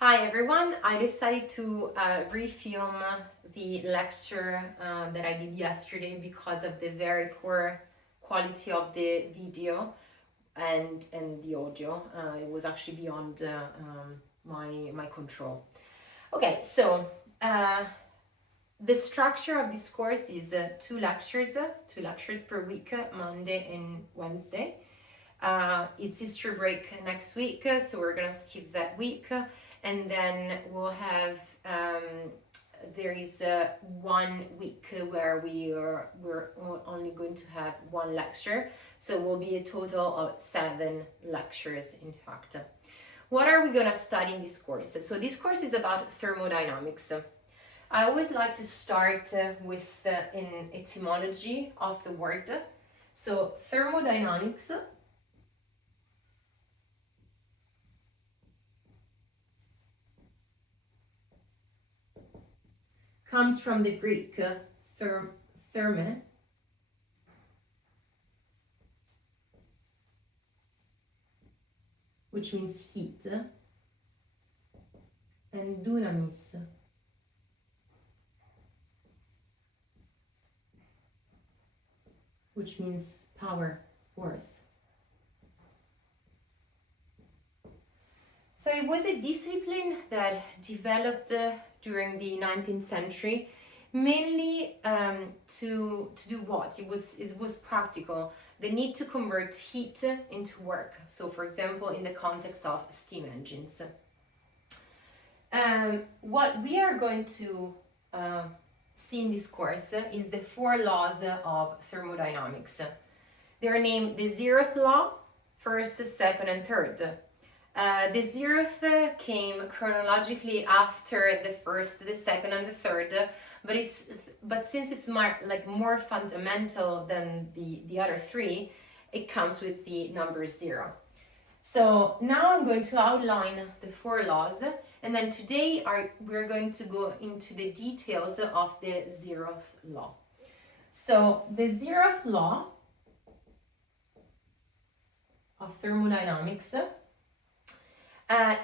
Hi everyone, I decided to refilm the lecture that I did yesterday because of the very poor quality of the video and the audio. It was actually beyond my control. Okay, so the structure of this course is two lectures per week, Monday and Wednesday. It's Easter break next week, so we're gonna skip that week, and then we'll have there is 1 week where we're only going to have one lecture, so we'll be a total of 7 lectures in fact. What are we gonna study in this course? So this course is about thermodynamics. I always like to start with an etymology of the word. So thermodynamics comes from the Greek therme, which means heat, and dunamis, which means power, force. So it was a discipline that developed during the 19th century, mainly to do what? It was practical. The need to convert heat into work. So for example, in the context of steam engines. What we are going to see in this course is the 4 laws of thermodynamics. They are named the zeroth law, first, second, and third. The zeroth came chronologically after the first, the second, and the third, but since it's more fundamental than the other 3, it comes with the number 0. So now I'm going to outline the 4 laws, and then today we're going to go into the details of the zeroth law. So the zeroth law of thermodynamics,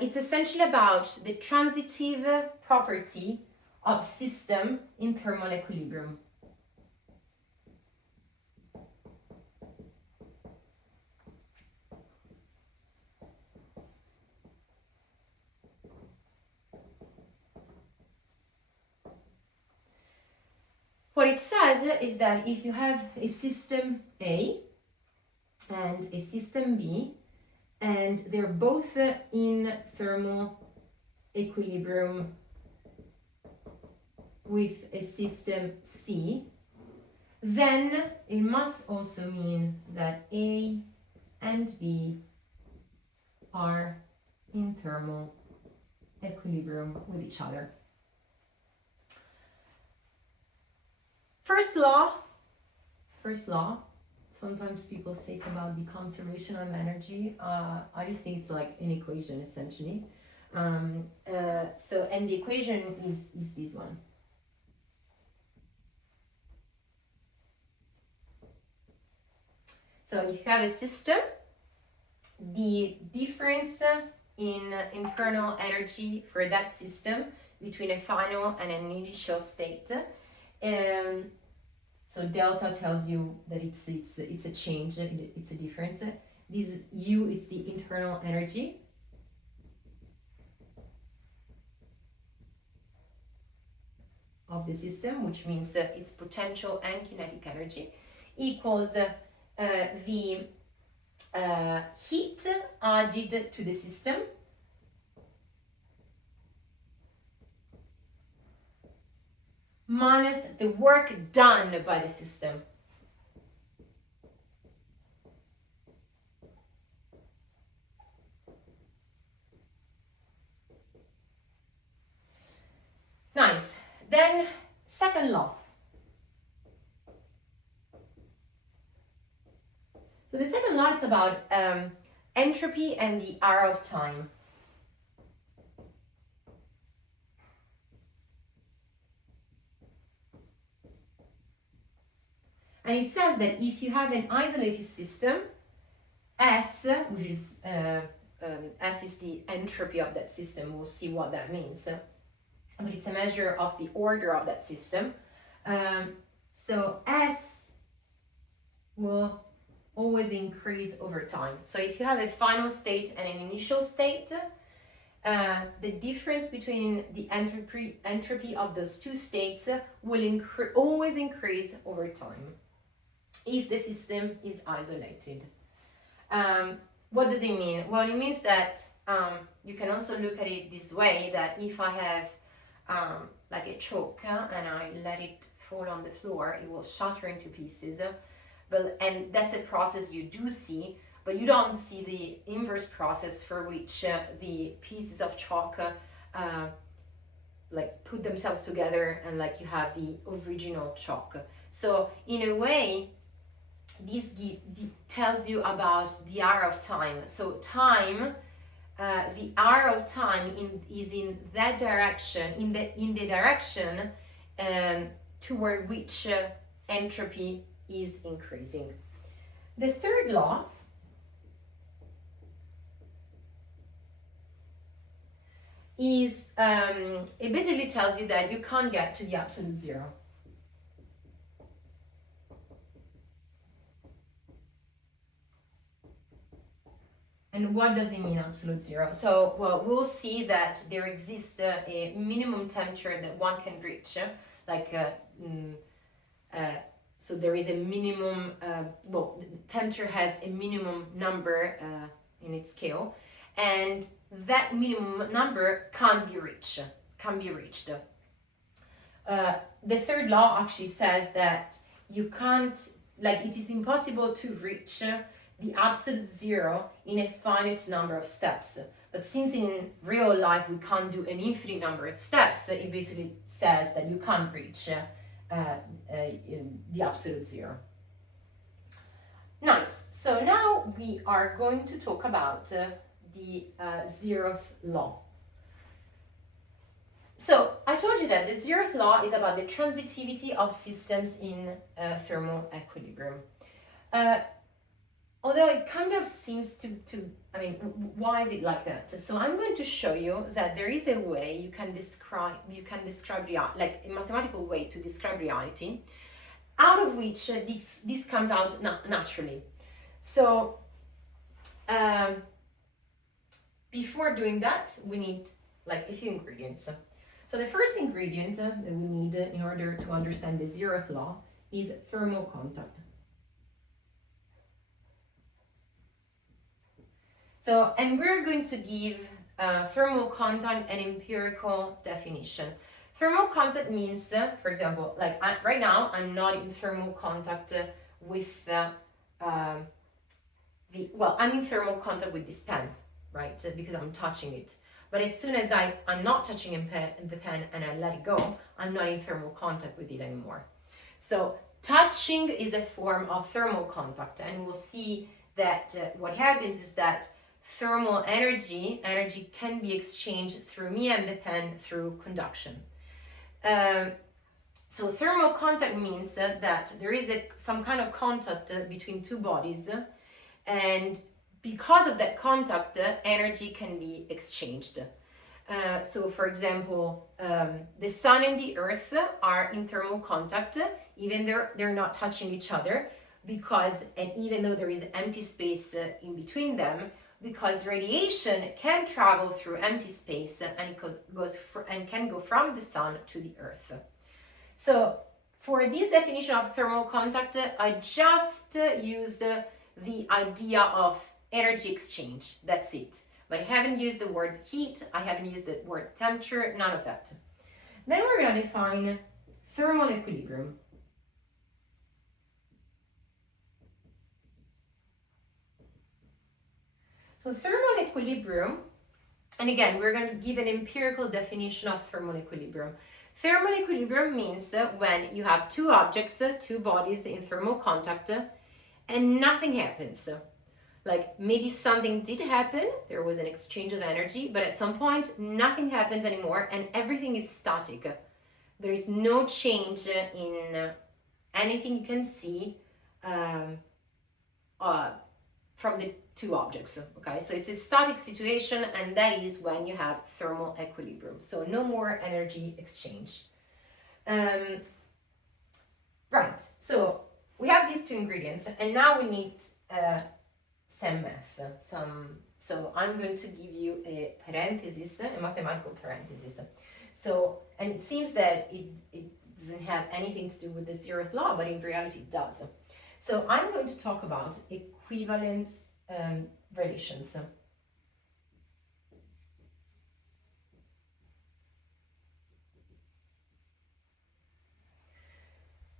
it's essentially about the transitive property of system in thermal equilibrium. What it says is that if you have a system A and a system B, and they're both in thermal equilibrium with a system C, then it must also mean that A and B are in thermal equilibrium with each other. First law, sometimes people say it's about the conservation of energy. I just think it's like an equation essentially. And the equation is this one. So if you have a system, the difference in internal energy for that system between a final and an initial state, so delta tells you that it's a change, it's a difference. This U, it's the internal energy. Of the system, which means its potential and kinetic energy, equals the heat added to the system minus the work done by the system. Nice. Then, second law. So the second law is about entropy and the arrow of time. And it says that if you have an isolated system, S, which is S is the entropy of that system. We'll see what that means. But it's a measure of the order of that system. So S will always increase over time. So if you have a final state and an initial state, the difference between the entropy of those two states will always increase over time if the system is isolated. What does it mean? Well, it means that you can also look at it this way, that if I have like a chalk and I let it fall on the floor, it will shatter into pieces. And that's a process you do see, but you don't see the inverse process for which the pieces of chalk like put themselves together and like you have the original chalk. So in a way, this tells you about the hour of time. So time, the hour of time is in that direction, in the direction toward which entropy is increasing. The third law is, it basically tells you that you can't get to the absolute zero. And what does it mean, absolute zero? So, well, we'll see that there exists a minimum temperature that one can reach, so there is a minimum, temperature has a minimum number in its scale, and that minimum number can't be reached. The third law actually says that you can't, it is impossible to reach the absolute zero in a finite number of steps. But since in real life we can't do an infinite number of steps, it basically says that you can't reach the absolute zero. Nice. So now we are going to talk about the zeroth law. So I told you that the zeroth law is about the transitivity of systems in thermal equilibrium. Although it kind of seems to, why is it like that? So I'm going to show you that there is a way you can describe like a mathematical way to describe reality, out of which this comes out naturally. So before doing that, we need like a few ingredients. So the first ingredient that we need in order to understand the zeroth law is thermal contact. So, and we're going to give thermal contact an empirical definition. Thermal contact means, for example, right now, I'm not in thermal contact with I'm in thermal contact with this pen, right? Because I'm touching it. But as soon as I'm not touching the pen and I let it go, I'm not in thermal contact with it anymore. So touching is a form of thermal contact, and we'll see that what happens is that thermal energy can be exchanged through me and the pen through conduction. So thermal contact means that there is some kind of contact between two bodies, and because of that contact, energy can be exchanged. So for example, the sun and the earth are in thermal contact, even though they're not touching each other, and even though there is empty space in between them, because radiation can travel through empty space and can go from the sun to the earth. So for this definition of thermal contact, I just used the idea of energy exchange. That's it. But I haven't used the word heat, I haven't used the word temperature, none of that. Then we're going to define thermal equilibrium. So thermal equilibrium, and again, we're going to give an empirical definition of thermal equilibrium. Thermal equilibrium means when you have two objects, two bodies in thermal contact, and nothing happens. Like maybe something did happen, there was an exchange of energy, but at some point nothing happens anymore and everything is static. There is no change in anything you can see from the two objects, okay? So it's a static situation, and that is when you have thermal equilibrium. So no more energy exchange. Right, so we have these two ingredients, and now we need some math. So I'm going to give you a parenthesis, a mathematical parenthesis. So, and it seems that it doesn't have anything to do with the zeroth law, but in reality it does. So I'm going to talk about equivalence relations.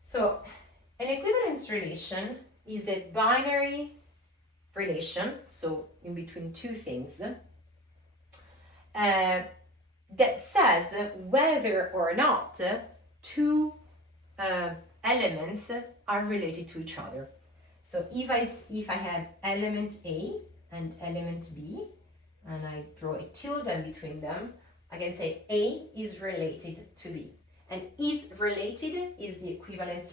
So an equivalence relation is a binary relation, so in between two things, that says whether or not two elements are related to each other. So if I have element A and element B, and I draw a tilde in between them, I can say A is related to B. And is related is the equivalence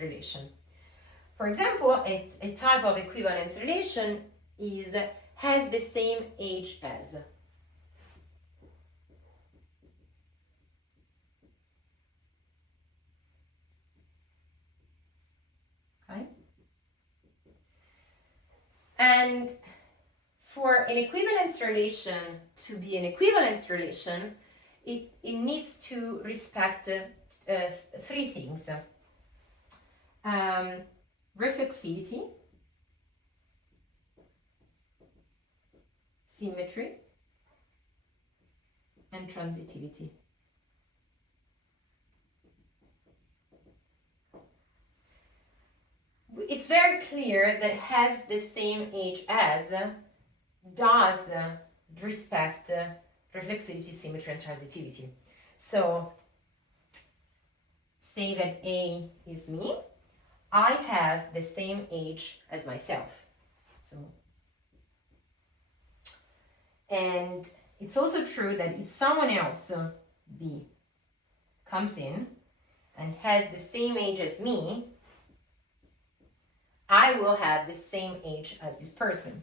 relation. For example, a type of equivalence relation is has the same age as. Okay? And for an equivalence relation to be an equivalence relation, it needs to respect three things. Reflexivity, symmetry, and transitivity. It's very clear that has the same age as does respect reflexivity, symmetry, and transitivity. So say that A is me, I have the same age as myself. So, and it's also true that if someone else, B, comes in and has the same age as me, I will have the same age as this person.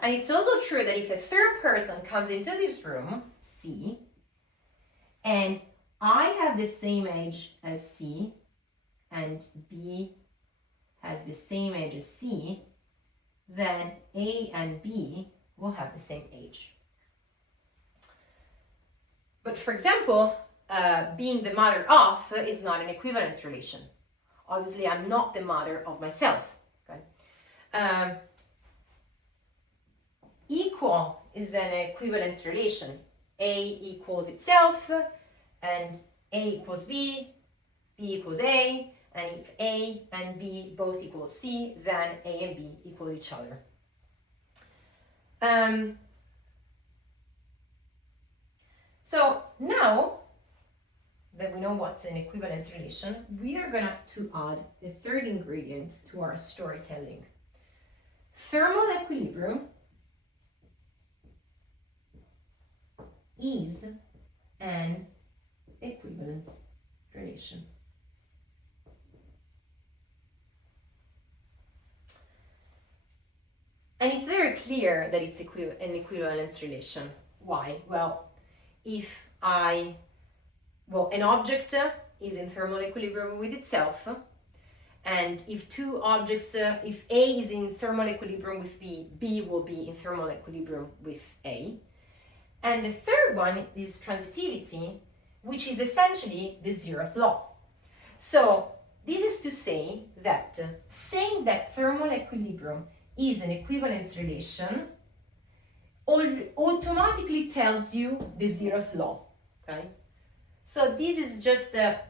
And it's also true that if a third person comes into this room, C, and I have the same age as C, and B has the same age as C, then A and B will have the same age. But for example, being the mother of is not an equivalence relation. Obviously, I'm not the mother of myself. Okay? Equal is an equivalence relation. A equals itself, and A equals B, B equals A, and if A and B both equal C, then A and B equal each other. So now that we know what's an equivalence relation, we are going to add the third ingredient to our storytelling. Thermal equilibrium is an equivalence relation. And it's very clear that it's an equivalence relation. Why? Well, an object is in thermal equilibrium with itself, and if two objects, if A is in thermal equilibrium with B, B will be in thermal equilibrium with A. And the third one is transitivity, which is essentially the zeroth law. So this is to say that saying that thermal equilibrium is an equivalence relation automatically tells you the zeroth law. Okay? So this is just a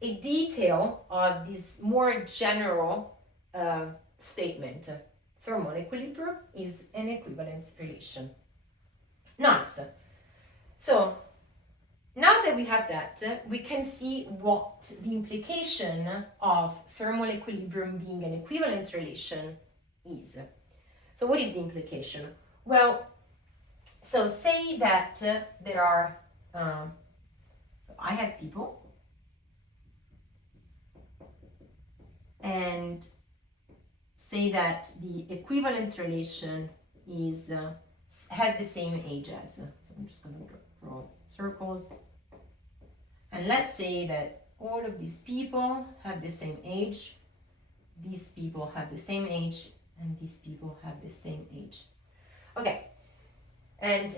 detail of this more general statement. Thermal equilibrium is an equivalence relation. Nice. So now that we have that, we can see what the implication of thermal equilibrium being an equivalence relation is. So what is the implication? Well, so say that there are, I have people, and say that the equivalence relation is has the same age as. So I'm just going to draw circles. And let's say that all of these people have the same age, these people have the same age, and these people have the same age. Okay, and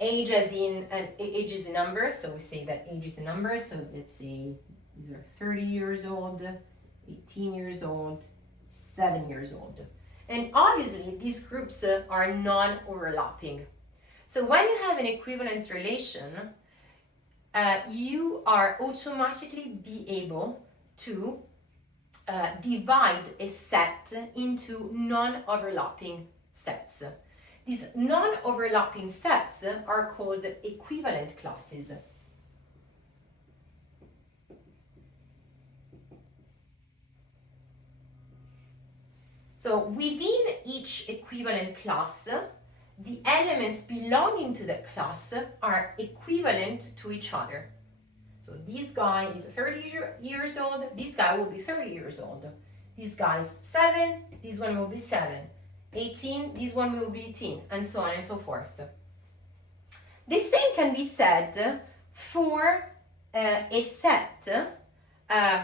age as in, and age is a number, so we say that age is a number, so let's say these are 30 years old, 18 years old, 7 years old. And obviously these groups are non-overlapping. So when you have an equivalence relation, you are automatically be able to divide a set into non-overlapping sets. These non-overlapping sets are called equivalent classes. So within each equivalent class, the elements belonging to that class are equivalent to each other. So this guy is 30 years old, this guy will be 30 years old. This guy is 7, this one will be 7. 18, this one will be 18, and so on and so forth. The same can be said for a set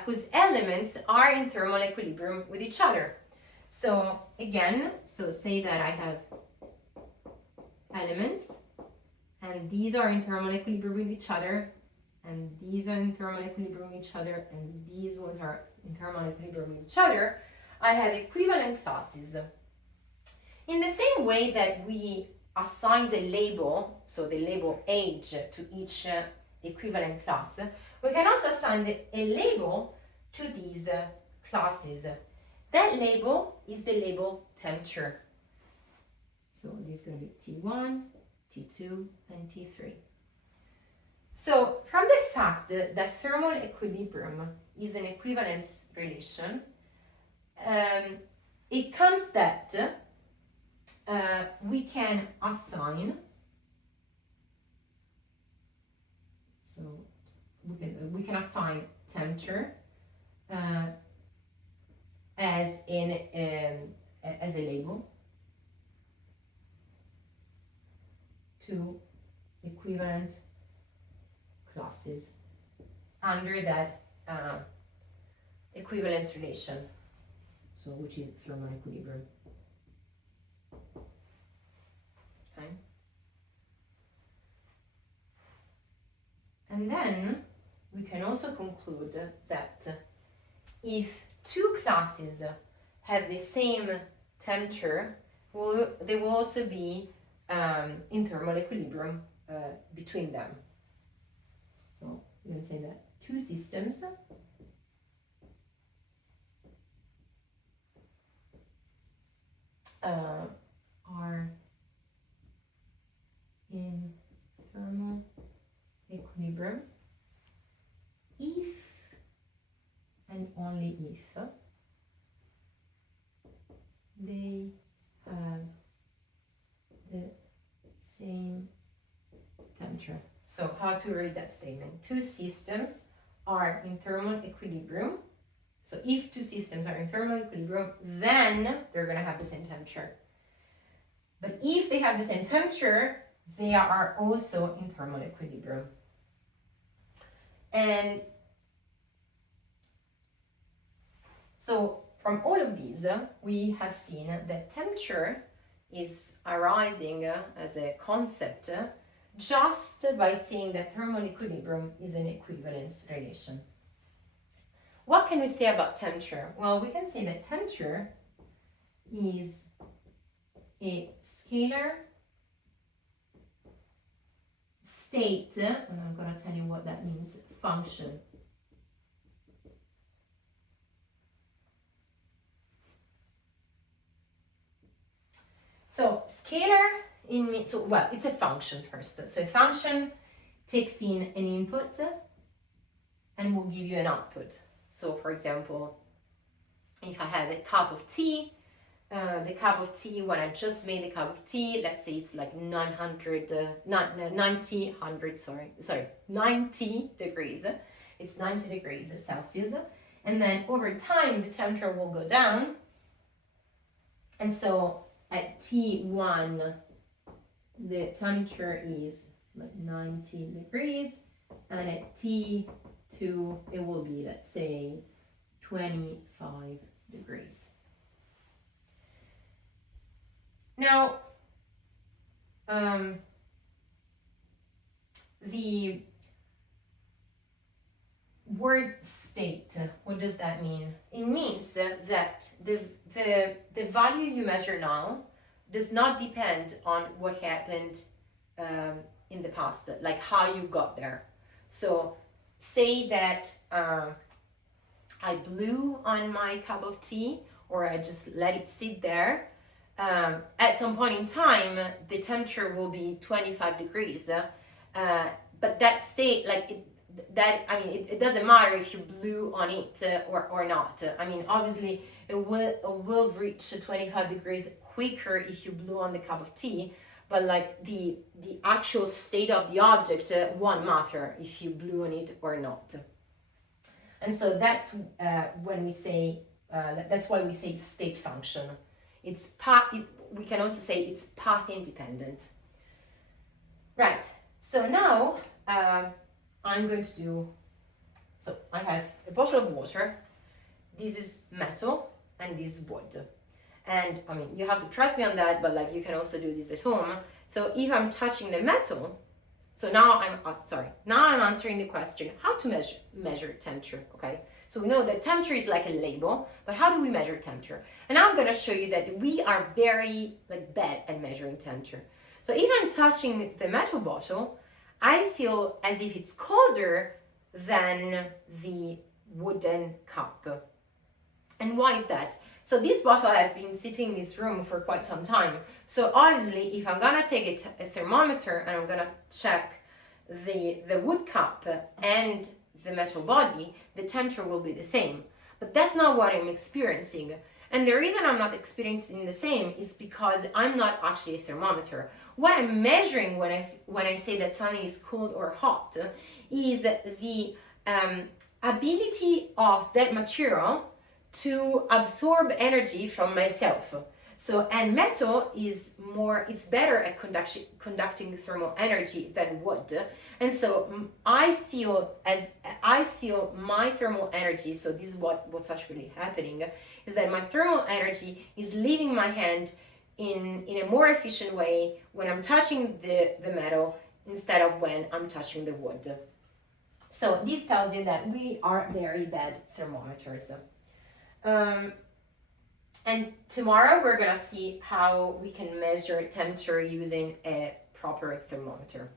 whose elements are in thermal equilibrium with each other. So again, so say that I have elements, and these are in thermal equilibrium with each other, and these are in thermal equilibrium with each other, and these ones are in thermal equilibrium with each other. I have equivalent classes. In the same way that we assigned a label, so the label age, to each equivalent class, we can also assign a label to these classes. That label is the label temperature. So this is going to be T1, T2, and T3. So from the fact that thermal equilibrium is an equivalence relation, it comes that we can assign, so we can assign temperature as a label to equivalent classes under that equivalence relation, so which is thermal equilibrium. Okay. And then we can also conclude that if two classes have the same temperature, they will also be in thermal equilibrium between them. So we can say that two systems are in thermal equilibrium if and only if they have the same temperature. So how to read that statement? Two systems are in thermal equilibrium. So if two systems are in thermal equilibrium, then they're going to have the same temperature. But if they have the same temperature, they are also in thermal equilibrium. And so from all of these, we have seen that temperature is arising as a concept just by saying that thermal equilibrium is an equivalence relation. What can we say about temperature? Well, we can say that temperature is a scalar state, and I'm going to tell you what that means, function. So scalar means, so well, it's a function first. So a function takes in an input and will give you an output. So for example, if I have a cup of tea, the cup of tea, when I just made the cup of tea, let's say it's like 90 degrees. It's 90 degrees Celsius. And then over time, the temperature will go down And so at T1, the temperature is like 19 degrees, and at T2, it will be, let's say, 25 degrees. Now, the word state, what does that mean? It means that the value you measure now does not depend on what happened in the past, like how you got there. So say that I blew on my cup of tea, or I just let it sit there. At some point in time, the temperature will be 25 degrees. But that state, like it doesn't matter if you blew on it or not. I mean, obviously, it will reach 25 degrees quicker if you blew on the cup of tea. But like the actual state of the object won't matter if you blew on it or not. And so that's when we say that's why we say state function. It's we can also say it's path independent. Right. So now I'm going to do. So I have a bottle of water. This is metal and this is wood. And I mean, you have to trust me on that, but like you can also do this at home. So if I'm touching the metal, so now I'm answering the question, how to measure temperature, okay? So we know that temperature is like a label, but how do we measure temperature? And now I'm gonna show you that we are very bad at measuring temperature. So if I'm touching the metal bottle, I feel as if it's colder than the wooden cup. And why is that? So this bottle has been sitting in this room for quite some time. So obviously, if I'm gonna take a thermometer and I'm gonna check the wood cup and the metal body, the temperature will be the same. But that's not what I'm experiencing. And the reason I'm not experiencing the same is because I'm not actually a thermometer. What I'm measuring when I say that something is cold or hot is the ability of that material to absorb energy from myself. So, and metal is it's better at conducting thermal energy than wood. And so I feel my thermal energy, so this is what's actually happening, is that my thermal energy is leaving my hand in a more efficient way when I'm touching the metal instead of when I'm touching the wood. So this tells you that we are very bad thermometers. And tomorrow we're gonna see how we can measure temperature using a proper thermometer.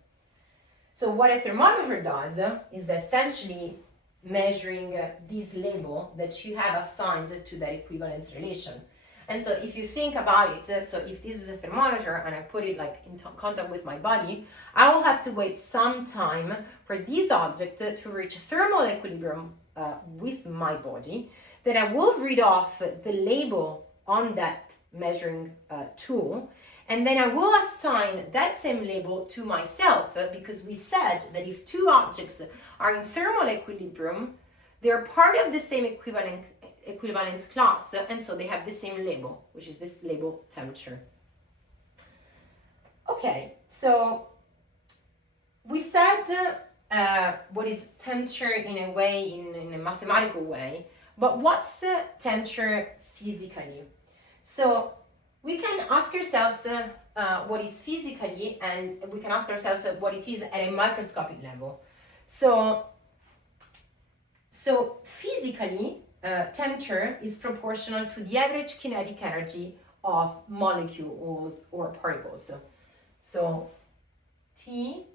So what a thermometer does is essentially measuring this label that you have assigned to that equivalence relation. And so if you think about it, so if this is a thermometer and I put it in contact with my body, I will have to wait some time for this object to reach thermal equilibrium with my body. Then I will read off the label on that measuring tool, and then I will assign that same label to myself because we said that if two objects are in thermal equilibrium, they're part of the same equivalence class, and so they have the same label, which is this label temperature. Okay, so we said what is temperature in a way, in a mathematical way. But what's temperature physically? So we can ask ourselves what is physically, and we can ask ourselves what it is at a microscopic level. So physically, temperature is proportional to the average kinetic energy of molecules or particles. So T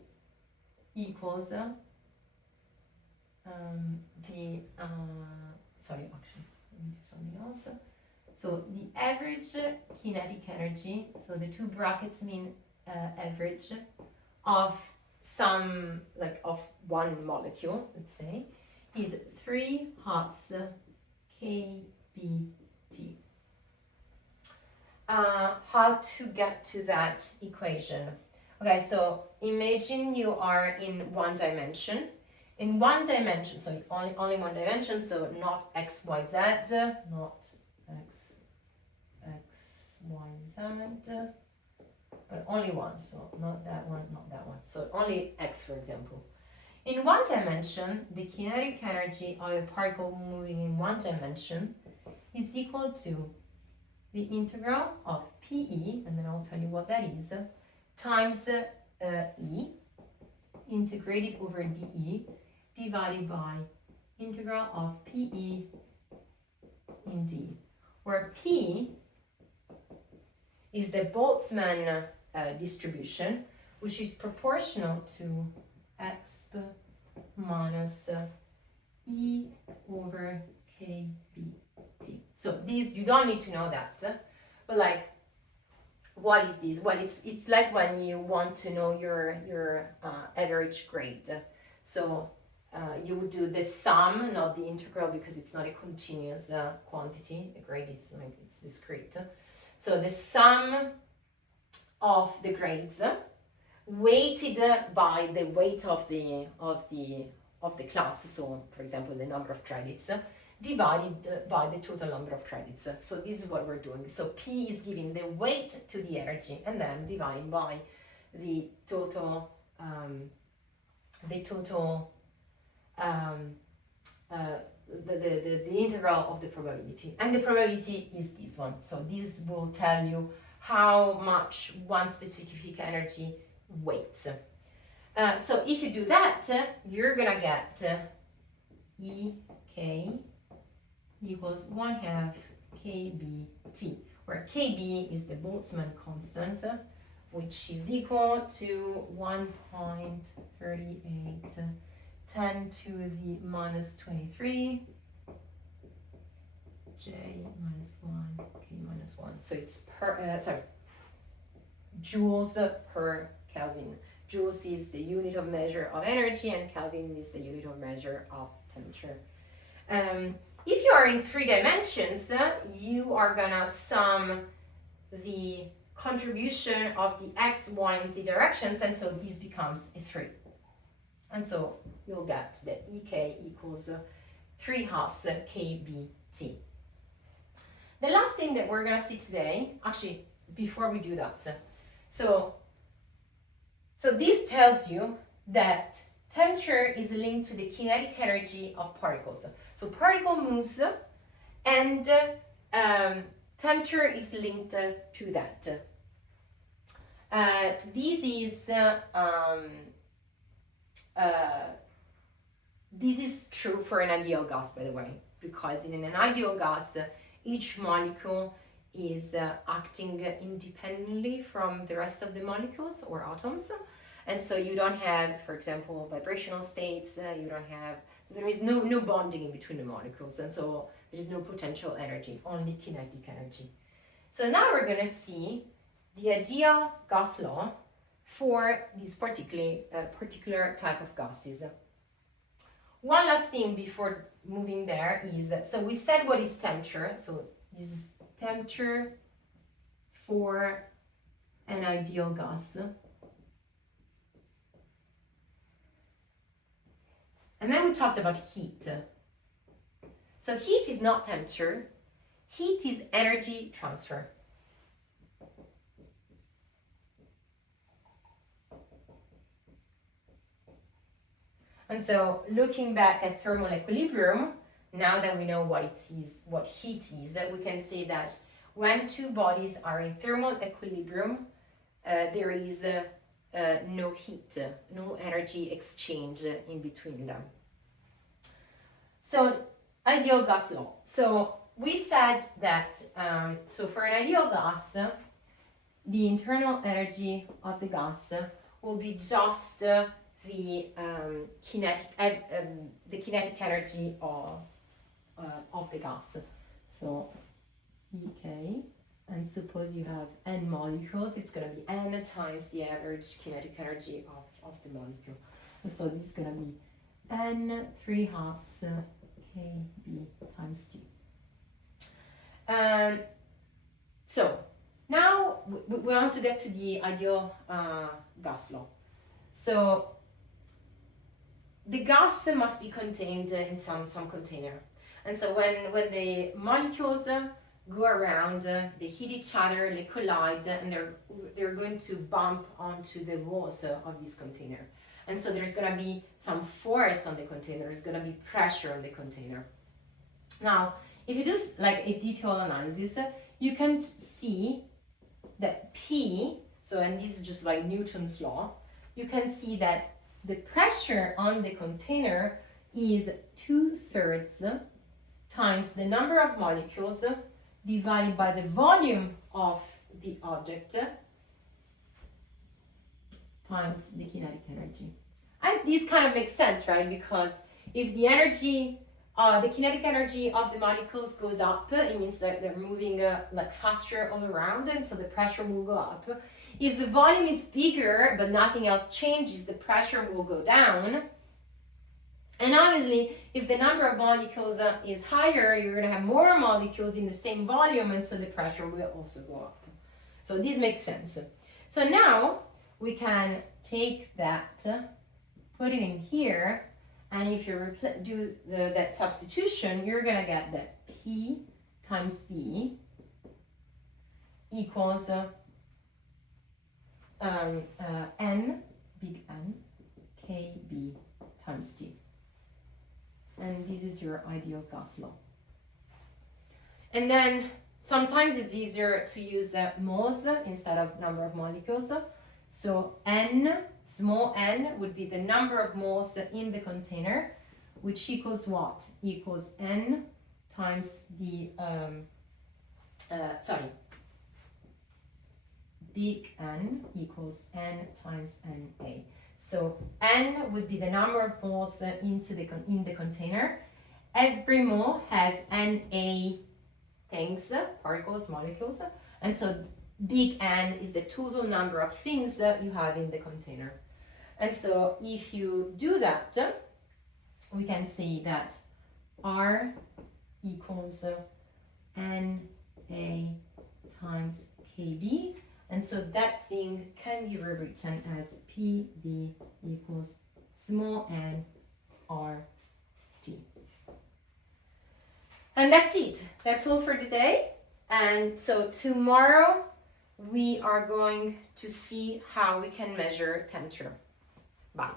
equals sorry, actually, let me do something else. So the average kinetic energy, so the two brackets mean average of some, of one molecule, let's say, is 3 halves kBT. How to get to that equation? Okay, so imagine you are in one dimension. In one dimension, so only one dimension, so not x, y, z, not x, y, z, but only one, so not that one, not that one. So only x, for example. In one dimension, the kinetic energy of a particle moving in one dimension is equal to the integral of PE, and then I'll tell you what that is, times E, integrated over dE, divided by integral of PE in D, where P is the Boltzmann distribution, which is proportional to exp minus E over KBT. So these, you don't need to know that, but like, what is this? Well, it's like when you want to know your average grade. So you would do the sum, not the integral, because it's not a continuous quantity. The grade is like, it's discrete. So the sum of the grades weighted by the weight of the class. So for example, the number of credits divided by the total number of credits. So this is what we're doing. So P is giving the weight to the energy and then dividing by the total the integral of the probability, and the probability is this one. So this will tell you how much one specific energy weights. So if you do that, you're gonna get EK equals 1/2 KBT, where KB is the Boltzmann constant, which is equal to 1.38 10 to the minus 23 J minus 1 K minus 1. So it's joules per Kelvin. Joules is the unit of measure of energy, and Kelvin is the unit of measure of temperature. If you are in 3 dimensions, you are gonna sum the contribution of the x, y, and z directions, and so this becomes a 3. And so you'll get that EK equals 3/2 KBT. The last thing that we're gonna see today, actually, before we do that, so this tells you that temperature is linked to the kinetic energy of particles. So particle moves and temperature is linked to that. This is true for an ideal gas, by the way, because in an ideal gas, each molecule is acting independently from the rest of the molecules or atoms. And so you don't have, for example, vibrational states, so there is no bonding in between the molecules, and so there is no potential energy, only kinetic energy. So now we're going to see the ideal gas law for this particular type of gases. One last thing before moving there is, so we said what is temperature, so this is temperature for an ideal gas. And then we talked about heat. So heat is not temperature, heat is energy transfer. And so looking back at thermal equilibrium, now that we know what heat is, we can say that when two bodies are in thermal equilibrium, there is no heat, no energy exchange in between them. So ideal gas law. So we said that, so for an ideal gas, the internal energy of the gas will be just the kinetic energy of the gas. So EK, and suppose you have n molecules, it's going to be n times the average kinetic energy of the molecule. And so this is going to be n 3/2 KB times T. So now we want to get to the ideal gas law. So the gas must be contained in some container. And so when the molecules go around, they hit each other, they collide, and they're going to bump onto the walls of this container. And so there's going to be some force on the container, there's going to be pressure on the container. Now, if you do like a detailed analysis, you can see that P, so and this is just like Newton's law, you can see that the pressure on the container is 2/3 times the number of molecules divided by the volume of the object times the kinetic energy. And this kind of makes sense, right? Because if the energy, the kinetic energy of the molecules goes up, it means that they're moving like faster all around, and so the pressure will go up. If the volume is bigger but nothing else changes, the pressure will go down. And obviously, if the number of molecules is higher, you're going to have more molecules in the same volume, and so the pressure will also go up. So this makes sense. So now we can take that, put it in here, and if you do that substitution, you're going to get that P times B equals N, big N, KB times T. And this is your ideal gas law. And then sometimes it's easier to use moles instead of number of molecules. So N, small n, would be the number of moles in the container, which equals what? Equals N times the, big N equals N times NA. So N would be the number of moles in the container. Every mole has NA things, particles, molecules, and so big N is the total number of things that you have in the container. And so if you do that, we can say that R equals NA times KB. And so that thing can be rewritten as PV equals small n RT. And that's it. That's all for today. And so tomorrow we are going to see how we can measure temperature. Bye.